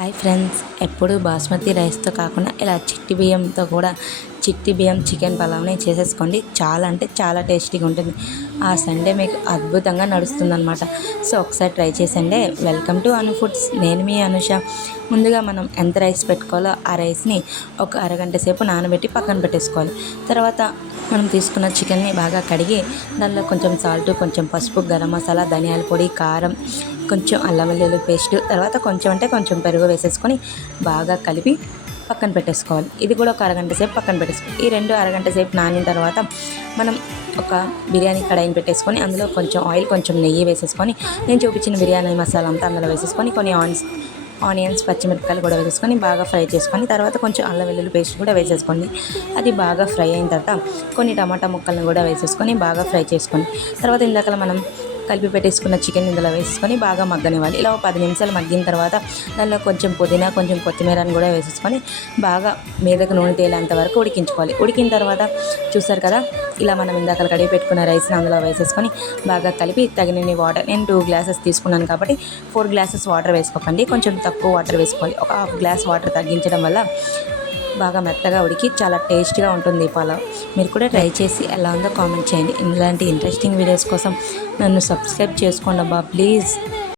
Hi friends ఎప్పుడు బాస్మతి రైస్తో కాకుండా ఇలా చిట్టి బియ్యంతో కూడా చిట్టి బియ్యం చికెన్ పలావ్ని చేసేసుకోండి. చాలా అంటే చాలా టేస్టీగా ఉంటుంది. ఆ సండే మీకు అద్భుతంగా నడుస్తుందన్నమాట. సో ఒకసారి ట్రై చేసండి వెల్కమ్ టు అను ఫుడ్స్. నేను మీ అనుష. ముందుగా మనం ఎంత రైస్ పెట్టుకోవాలో ఆ రైస్ని ఒక అరగంట సేపు నానబెట్టి పక్కన పెట్టేసుకోవాలి. తర్వాత మనం తీసుకున్న చికెన్ని బాగా కడిగి దానిలో కొంచెం సాల్ట్ కొంచెం పసుపు గరం మసాలా ధనియాల పొడి కారం కొంచెం అల్లం వెల్లుల్లి పేస్ట్ తర్వాత కొంచెం అంటే కొంచెం పెరుగు వేసేసుకొని బాగా కలిపి పక్కన పెట్టేసుకోవాలి. ఇది కూడా ఒక అరగంట సేపు పక్కన పెట్టేసుకోవాలి ఈ రెండు అరగంట సేపు నానిన తర్వాత మనం ఒక బిర్యానీ కడాయిని పెట్టేసుకొని అందులో కొంచెం ఆయిల్ కొంచెం నెయ్యి వేసేసుకొని నేను చూపించిన బిర్యానీ మసాలా అంతా అందులో వేసేసుకొని కొన్ని ఆనియన్స్ ఆనియన్స్ పచ్చిమిరపకాయలు కూడా వేసేసుకొని బాగా ఫ్రై చేసుకొని తర్వాత కొంచెం అల్లం వెల్లుల్లి పేస్ట్ కూడా వేసేసుకోండి. అది బాగా ఫ్రై అయిన తర్వాత కొన్ని టమాటా ముక్కలను కూడా వేసేసుకొని బాగా ఫ్రై చేసుకోండి తర్వాత ఇందాక మనం కలిపి పెట్టేసుకున్న చికెన్ ఇందులో వేసుకొని బాగా మగ్గనివ్వాలి. ఇలా ఒక పది నిమిషాలు మగ్గిన తర్వాత దానిలో కొంచెం పుదీనా కొంచెం కొత్తిమీరని కూడా వేసేసుకొని బాగా మీదకు నూనె తేలేంత వరకు ఉడికించుకోవాలి. ఉడికిన తర్వాత చూసారు కదా ఇలా మనం ఇందాక కడిగి పెట్టుకున్న రైస్ని అందులో వేసేసుకొని బాగా కలిపి తగినన్ని వాటర్ నేను టూ గ్లాసెస్ తీసుకున్నాను కాబట్టి ఫోర్ గ్లాసెస్ వాటర్ వేసుకోకండి. కొంచెం తక్కువ వాటర్ వేసుకోవాలి. ఒక హాఫ్ గ్లాస్ వాటర్ తగ్గించడం వల్ల బాగా మెత్తగా ఉడికి చాలా టేస్ట్గా ఉంటుంది ఈ పలావ్ మీరు కూడా ట్రై చేసి ఎలా ఉందో కామెంట్ చేయండి. ఇలాంటి ఇంట్రెస్టింగ్ వీడియోస్ కోసం నన్ను సబ్స్క్రైబ్ చేసుకోండి అబ్బా. ప్లీజ్